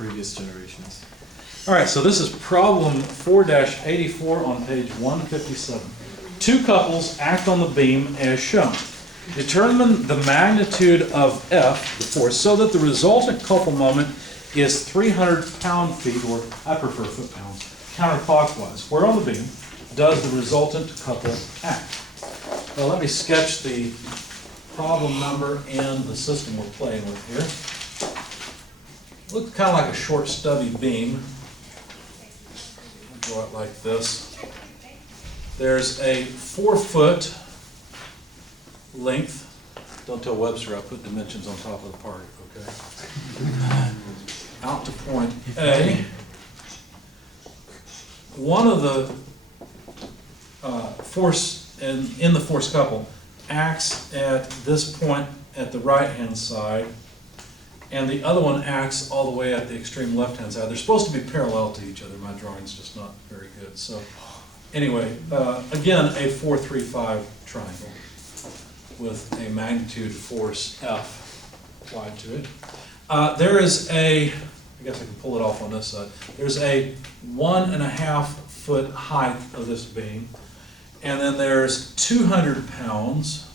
previous generations. All right, so this is problem 4-84 on page 157. Two couples act on the beam as shown. Determine the magnitude of F, the force, so that the resultant couple moment is 300 pound-feet, or I prefer foot-pounds, counterclockwise. Where on the beam does the resultant couple act? Well, let me sketch the problem number and the system we're playing with here. Looks kind of like a short, stubby beam. Draw it like this. There's a 4-foot length. Don't tell Webster I put dimensions on top of the part, okay? Out to point A. One of the force in the force couple acts at this point at the right-hand side, and the other one acts all the way at the extreme left-hand side. They're supposed to be parallel to each other. My drawing's just not very good. So anyway, again, a 4-3-5 triangle with a magnitude force F applied to it. There is a, I guess I can pull it off on this side. There's a 1.5 foot height of this beam, and then there's 200 pounds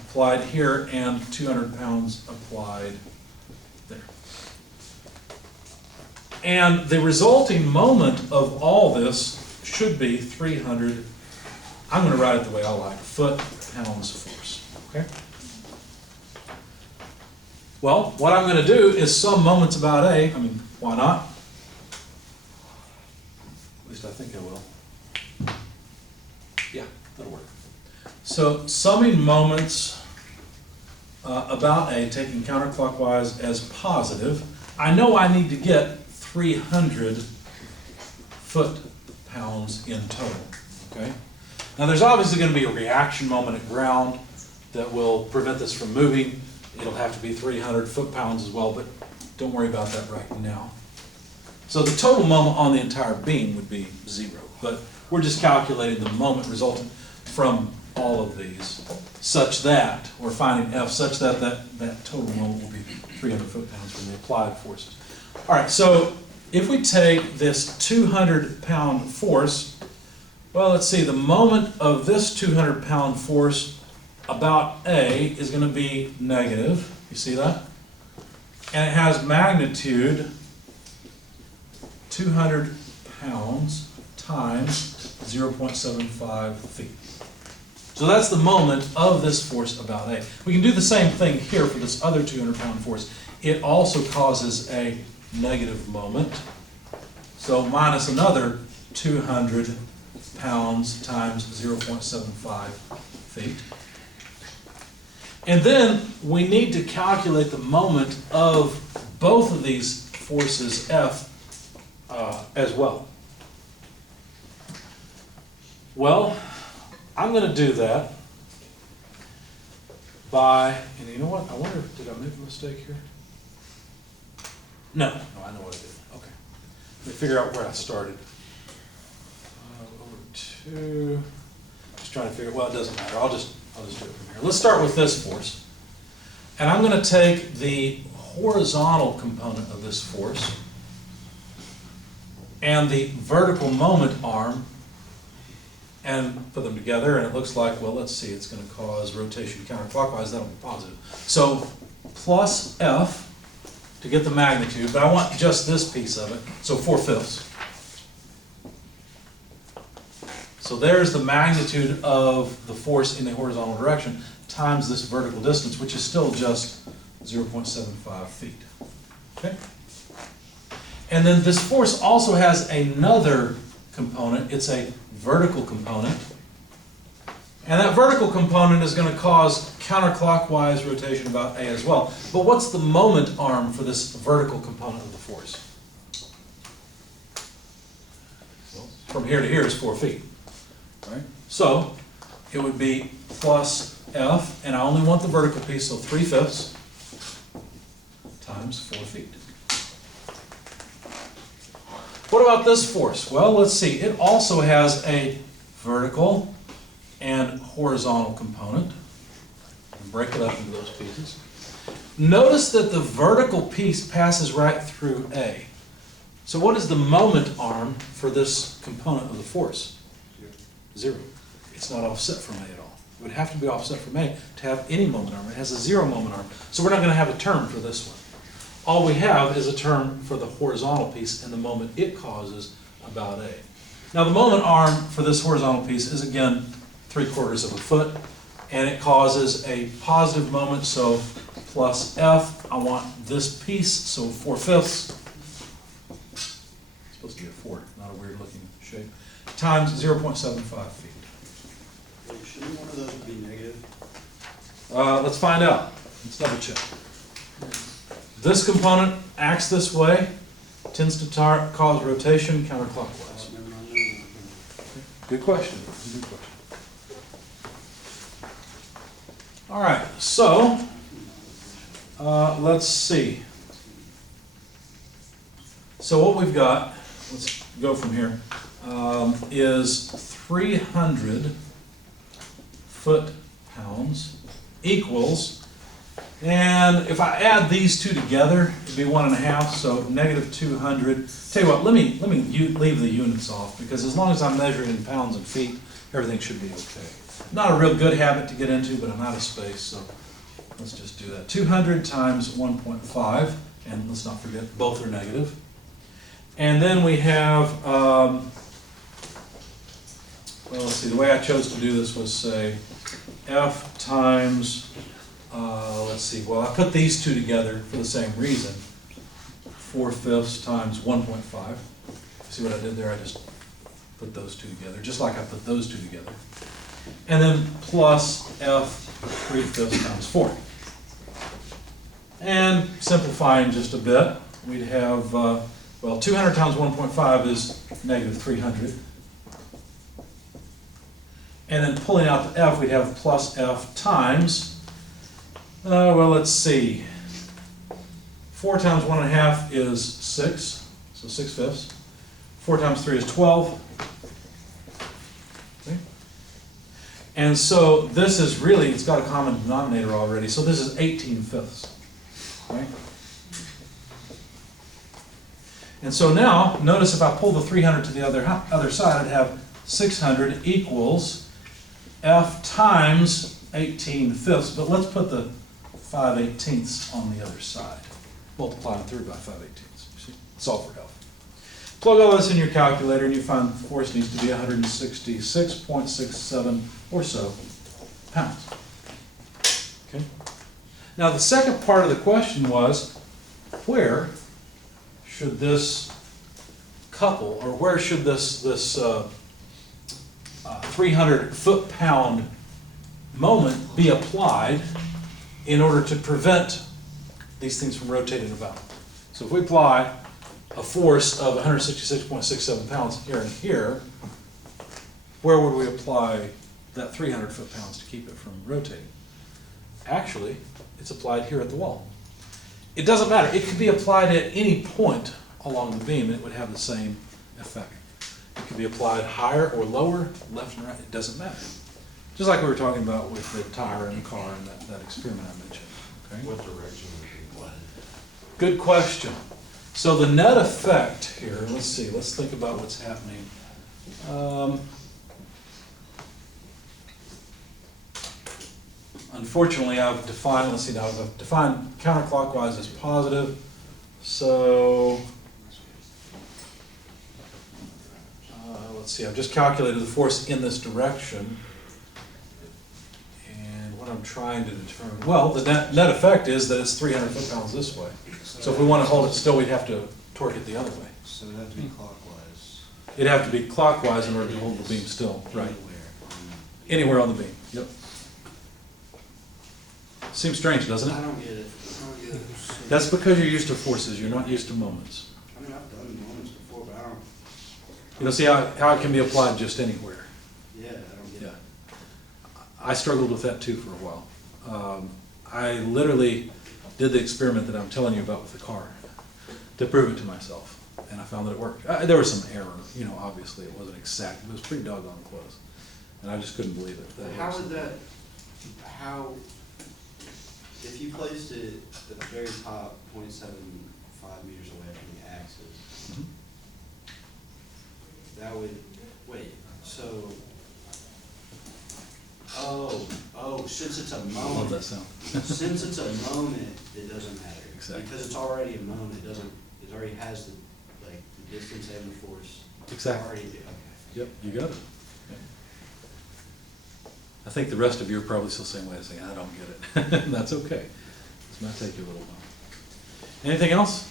applied here and 200 pounds applied there. And the resulting moment of all this should be 300, I'm going to write it the way I like, foot-pounds force. Okay? Well, what I'm going to do is sum moments about A. I mean, why not? At least I think I will. Yeah, that'll work. So, summing moments about A, taking counterclockwise as positive, I know I need to get 300 foot-pounds in total. Okay? Now, there's obviously going to be a reaction moment at ground that will prevent this from moving. It'll have to be 300 foot-pounds as well, but don't worry about that right now. So the total moment on the entire beam would be 0, but we're just calculating the moment resultant from all of these, such that, we're finding F, such that that total moment will be 300 foot-pounds from the applied forces. All right, so if we take this 200-pound force, well, let's see, the moment of this 200-pound force about A is going to be negative. You see that? And it has magnitude 200 pounds times 0.75 feet. So that's the moment of this force about A. We can do the same thing here for this other 200-pound force. It also causes a negative moment. So minus another 200 pounds times 0.75 feet. And then we need to calculate the moment of both of these forces F as well. Well, I'm going to do that by, and you know what, I wonder, did I make a mistake here? No, I know what I did. Okay. Let me figure out where I started. Over to, just trying to figure, well, it doesn't matter. I'll just do it from here. Let's start with this force. And I'm going to take the horizontal component of this force and the vertical moment arm and put them together, and it looks like, well, let's see, it's going to cause rotation counterclockwise. That'll be positive. So plus F to get the magnitude, but I want just this piece of it, so 4/5. So there's the magnitude of the force in the horizontal direction times this vertical distance, which is still just 0.75 feet. Okay? And then this force also has another component. It's a vertical component. And that vertical component is going to cause counterclockwise rotation about A as well. But what's the moment arm for this vertical component of the force? Well, from here to here is 4 feet. Right? So it would be plus F, and I only want the vertical piece, so 3/5 times 4 feet. What about this force? Well, let's see. It also has a vertical and horizontal component. Break it up into those pieces. Notice that the vertical piece passes right through A. So what is the moment arm for this component of the force? 0. It's not offset from A at all. It would have to be offset from A to have any moment arm. It has a 0 moment arm. So we're not going to have a term for this one. All we have is a term for the horizontal piece and the moment it causes about A. Now the moment arm for this horizontal piece is again 3/4 of a foot, and it causes a positive moment, so plus F. I want this piece, so 4/5. It's supposed to be a 4, not a weird looking shape, times 0.75 feet. Shouldn't one of those be negative? Let's find out. Let's double check. This component acts this way, tends to cause rotation counterclockwise. Never mind. Good question. Good question. All right, so let's see. So what we've got, let's go from here, is 300 foot-pounds equals, and if I add these two together, it'd be 1.5, so negative 200. Tell you what, let me leave the units off, because as long as I'm measuring in pounds and feet, everything should be okay. Not a real good habit to get into, but I'm out of space, so let's just do that. 200 times 1.5, and let's not forget both are negative. And then we have, well, let's see, the way I chose to do this was say F times, let's see, well, I put these two together for the same reason. 4/5 times 1.5. See what I did there? I just put those two together, just like I put those two together. And then plus F 3/5 times 4. And simplifying just a bit, we'd have, well, 200 times 1.5 is negative 300. And then pulling out the F, we'd have plus F times, well, let's see. 4 times 1.5 is 6, so 6/5. 4 times 3 is 12. Okay. And so this is really, it's got a common denominator already, so this is 18/5. Right? And so now, notice if I pull the 300 to the other side, I'd have 600 equals F times 18/5, but let's put the 5/18 on the other side. Multiply through by 5/18. You see? Solve for F. Plug all this in your calculator and you find the force needs to be 166.67 or so pounds. Okay? Now the second part of the question was, where should this couple, or where should this 300 foot-pound moment be applied in order to prevent these things from rotating about? So if we apply a force of 166.67 pounds here and here, where would we apply that 300 foot-pounds to keep it from rotating? Actually, it's applied here at the wall. It doesn't matter. It could be applied at any point along the beam and it would have the same effect. It could be applied higher or lower, left and right, it doesn't matter. Just like we were talking about with the tire in the car and that experiment I mentioned. Okay? What direction would be applied? Good question. So the net effect here, let's see, let's think about what's happening. Unfortunately, I've defined, let's see now, I've defined counterclockwise as positive, so let's see, I've just calculated the force in this direction, and what I'm trying to determine, well, the net effect is that it's 300 foot-pounds this way. So if we want to hold it still, we'd have to torque it the other way. So it'd have to be clockwise. It'd have to be clockwise in order to hold the beam still, right? Anywhere on the beam, yep. Seems strange, doesn't I it? don't get it. That's because you're used to forces, you're not used to moments. I mean, I've done moments before, but I don't. You know, see how it can be applied just anywhere. Yeah, I don't get Yeah. it. I struggled with that too for a while. I literally did the experiment that I'm telling you about with the car to prove it to myself, and I found that it worked. There was some error, you know, obviously it wasn't exact, it was pretty doggone close, and I just couldn't believe it. How would that, how, If you placed it at the very top, 0.75 meters away from the axis, Mhm. that would, wait, so, since it's a I love that moment, sound. since it's a moment, it doesn't matter. Exactly. Because it's already a moment, it already has the, like, the distance and the force. Exactly. Already, okay. Yep, you got it. Yep. I think the rest of you are probably still saying, wait a second, I don't get it. That's okay. This might take you a little while. Anything else?